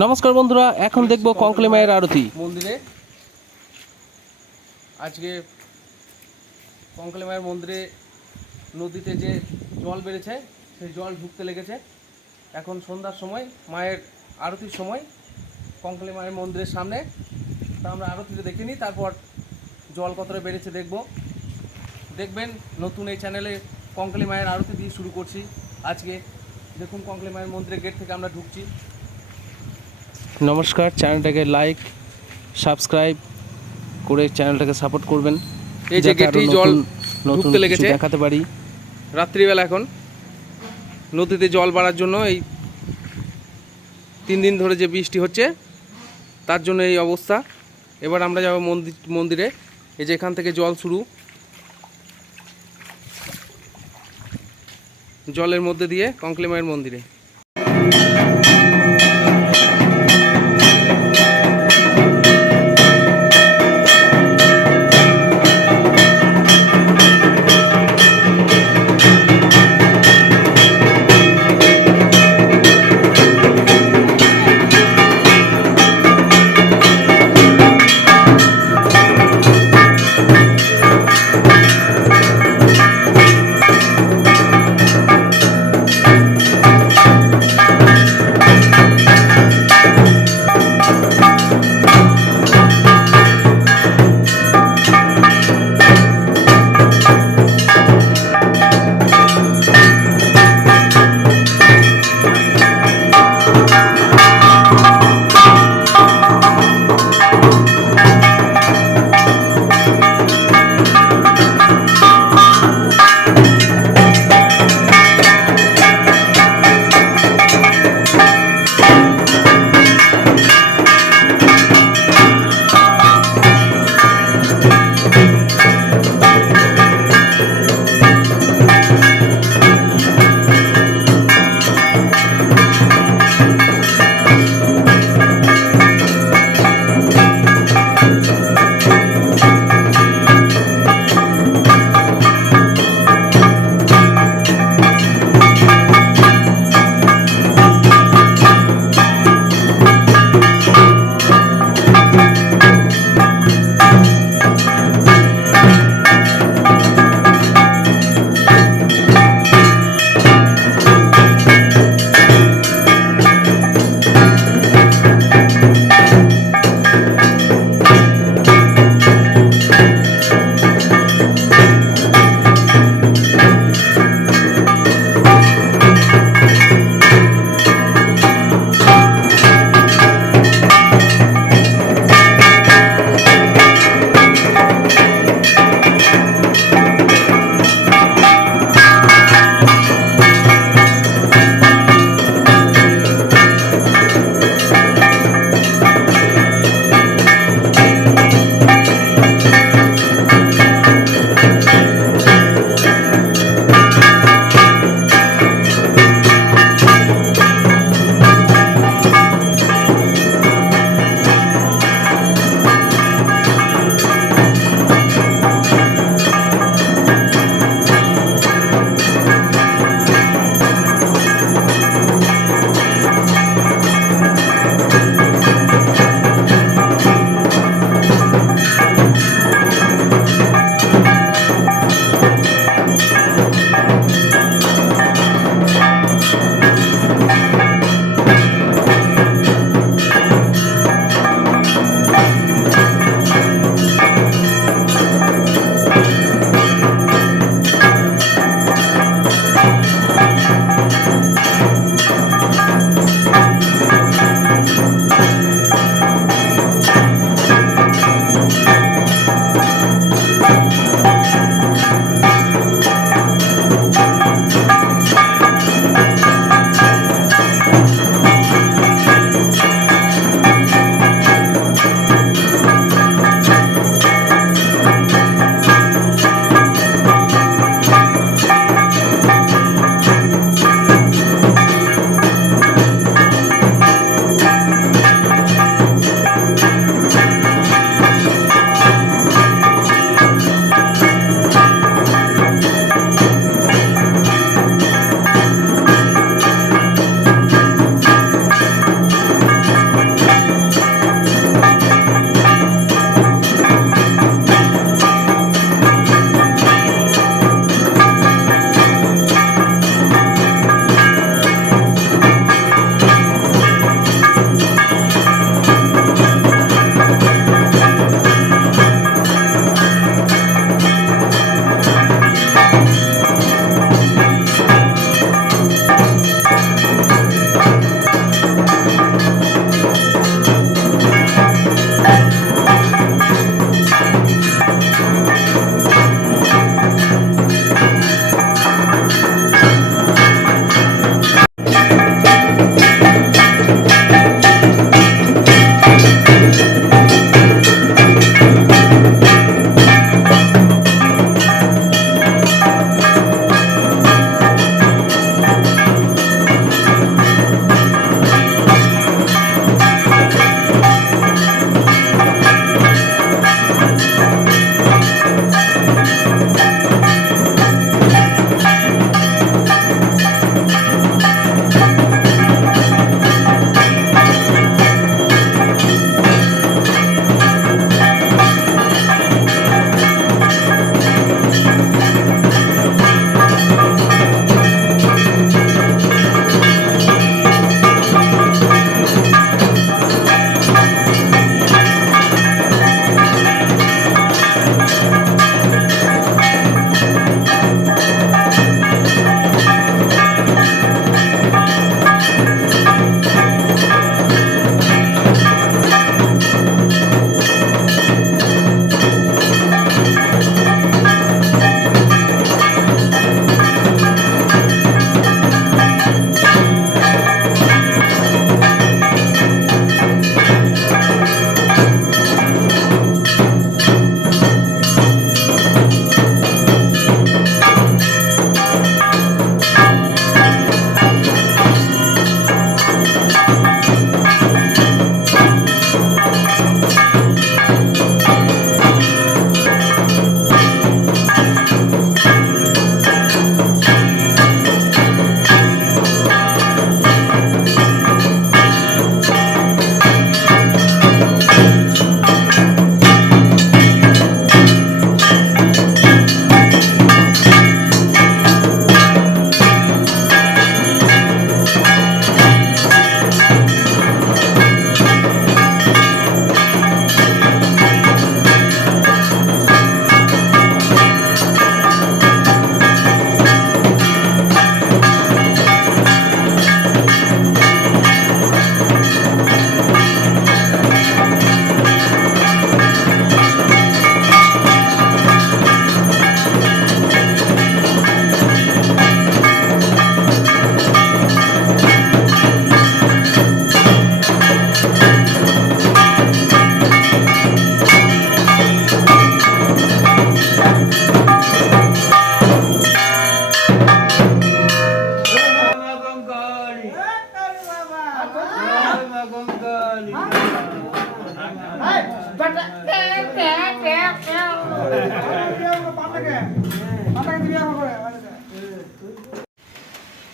নমস্কার বন্ধুরা, এখন দেখব কঙ্কালী মায়ের আরতি মন্দিরে। আজকে কঙ্কালী মায়ের মন্দিরে নদীতে যে জল বেড়েছে সেই জল ঢুকতে লেগেছে। এখন সন্ধ্যার সময় মায়ের আরতির সময় কঙ্কালী মায়ের মন্দিরের সামনে। তা আমরা আরতিটা দেখে নিই, তারপর জল কতটা বেড়েছে দেখবেন। নতুন এই চ্যানেলে কঙ্কালী মায়ের আরতি দিয়ে শুরু করছি আজকে। দেখুন কঙ্কালী মায়ের মন্দিরের গেট থেকে আমরা ঢুকছি। নমস্কার, চ্যানেলটাকে লাইক সাবস্ক্রাইব করে চ্যানেলটাকে সাপোর্ট করবেন। এই যে গেটেই জল ঢুকতে লেগেছে, দেখাতে পারি। রাত্রিবেলা এখন নদীতে জল বাড়ার জন্য এই 3 দিন ধরে যে বৃষ্টি হচ্ছে তার জন্য এই অবস্থা। এবার আমরা যাব মন্দিরে। এই যে এখান থেকে জল শুরু, জলের মধ্যে দিয়ে কঙ্কালী মায়ের মন্দিরে।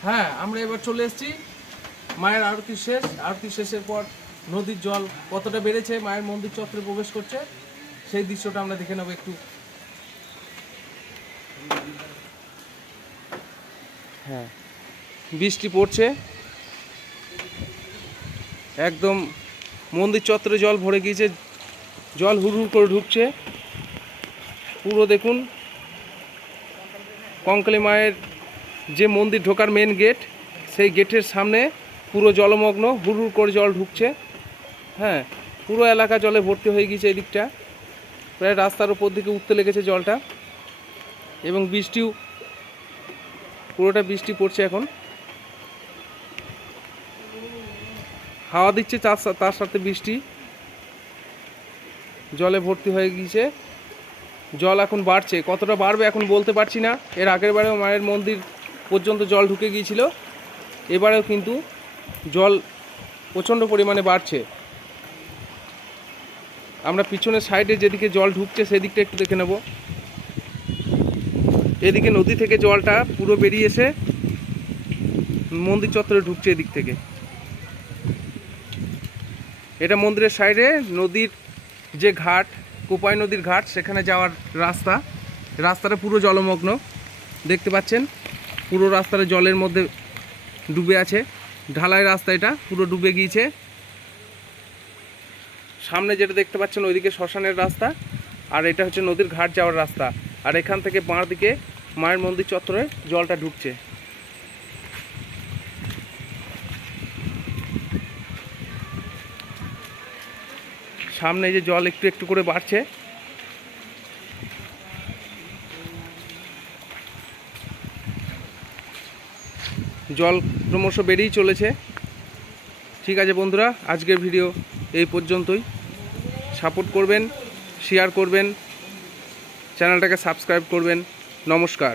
হ্যাঁ, আমরা এবার চলে এসেছি মায়ের আরতি শেষ। আরতি শেষের পর নদীর জল কতটা বেড়েছে, মায়ের মন্দির চত্বরে প্রবেশ করছে, সেই দৃশ্যটা আমরা দেখে নেব একটু। হ্যাঁ, বৃষ্টি পড়ছে, একদম মন্দির চত্বরে জল ভরে গিয়েছে, জল হুড় করে ঢুকছে। পুরো দেখুন কঙ্কালী মায়ের যে মন্দির ঢোকার মেন গেট, সেই গেটের সামনে পুরো জলমগ্ন, হুড় করে জল ঢুকছে। হ্যাঁ, পুরো এলাকা জলে ভর্তি হয়ে গিয়েছে। এদিকটা প্রায় রাস্তার উপর দিকে উঠতে লেগেছে জলটা, এবং বৃষ্টিও, পুরোটা বৃষ্টি পড়ছে এখন, হাওয়া দিচ্ছে তার সাথে বৃষ্টি, জলে ভর্তি হয়ে গিয়েছে। জল এখন বাড়ছে, কতটা বাড়বে এখন বলতে পারছি না। এর আগের বারেও মায়ের মন্দির পর্যন্ত জল ঢুকে গিয়েছিল, এবারেও কিন্তু জল প্রচণ্ড পরিমাণে বাড়ছে। আমরা পিছনের সাইডে যেদিকে জল ঢুকছে সেদিকটা একটু দেখে নেব। এদিকে নদী থেকে জলটা পুরো বেরিয়ে এসে মন্দির চত্বরে ঢুকছে এদিক থেকে। এটা মন্দিরের সাইডে নদীর যে ঘাট, কোপাই নদীর ঘাট, সেখানে যাওয়ার রাস্তা। রাস্তাটা পুরো জলমগ্ন, দেখতে পাচ্ছেন পুরো রাস্তাটা জলের মধ্যে ডুবে আছে। ঢালাই রাস্তা, এটা পুরো ডুবে গিয়েছে। সামনে যেটা দেখতে পাচ্ছেন ওইদিকে শ্মশানের রাস্তা, আর এটা হচ্ছে নদীর ঘাট যাওয়ার রাস্তা। আর এখান থেকে বাঁ দিকে মায়ের মন্দির চত্বরে জলটা ঢুকছে। সামনে যে জল একটু একটু করে বাড়ছে। জল ক্রমশ বেড়েই চলেছে। ঠিক আছে বন্ধুরা, আজকের ভিডিও এই পর্যন্তই। সাপোর্ট করবেন, শেয়ার করবেন, চ্যানেলটাকে সাবস্ক্রাইব করবেন। নমস্কার।